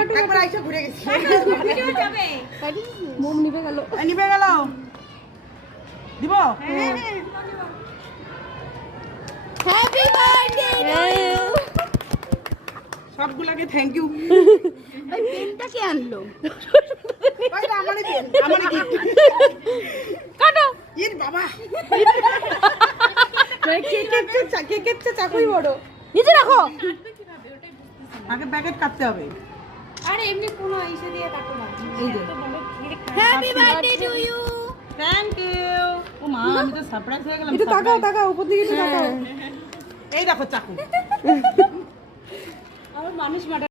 একবার আইসা ঘুরে গেছি। মোম নিভে গেল। নিভে গেল। দিব? হ্যাপি বার্থডে সবগুলোকে থ্যাংক ইউ। ওই পেনটা কে আনলো? ওইটা আমারই পেন, আমারই গিফট। কাটো। ইর বাবা। কেকের চেয়ে চাকুই বড়। নিচে রাখো। আগে প্যাকেট কাটতে হবে। আরে এমনি কোনো ইসে দিয়ে কাটো না। এই যে। Happy birthday to you. Thank you. ও মা, আমি তো সারপ্রাইজ হয়ে গেলাম। একটু তাকাও তাকাও উপর দিকে একটু তাকাও। এই দেখো চাকু। আমার মানুষ